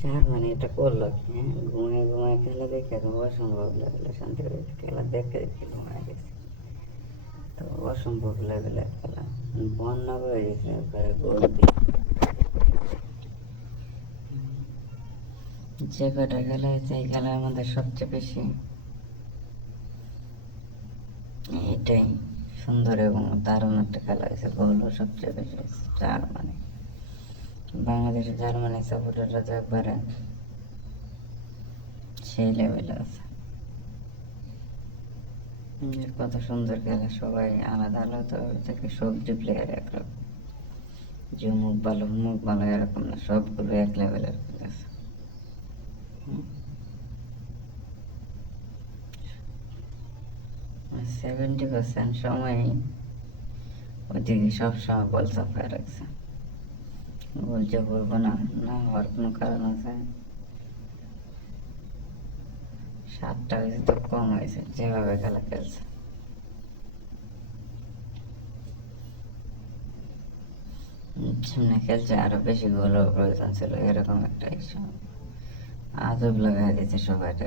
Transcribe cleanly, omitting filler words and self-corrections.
Germany এটা করলো কি, হ্যাঁ, ঘুমায় ঘুমায় খেলা দেখে তো অসম্ভব লেভেলে শান্তি করে খেলা দেখতে দেখতে ঘুমায় গেছে। তো অসম্ভব লেভেলের খেলা, বন্যা হয়ে গেছে একবারে গোল দিয়ে। যে কটা খেলা হয়েছে এই খেলার মধ্যে সবচেয়ে বেশি এটাই সুন্দর এবং দারুণ একটা খেলা হয়েছে। গোলও সবচেয়ে বেশি হয়েছে জার্মানি। বাংলাদেশের জার্মানি সাপোর্টাররা তো একবারে সেই লেভেলে আছে। কত সুন্দর খেলা, সবাই আলাদা আলাদা থেকে সবজি প্লেয়ার একরকম, যে মুখ ভালো মুখ ভালো এরকম না, সবগুলো এক লেভেলের আছে। 70% সময়ই ওইদিকে সবসময় বল চাপায় রাখছে। গোল যে করবো না, না হওয়ার কোনো কারণ আছে? 7টা হয়েছে তো কম হয়েছে যেভাবে খেলা খেলছে। সামনে খেলছে আরো বেশি গোলও প্রয়োজন ছিল, এরকম একটা ইস্যু আজব লাগাই দিচ্ছে সবাইটা।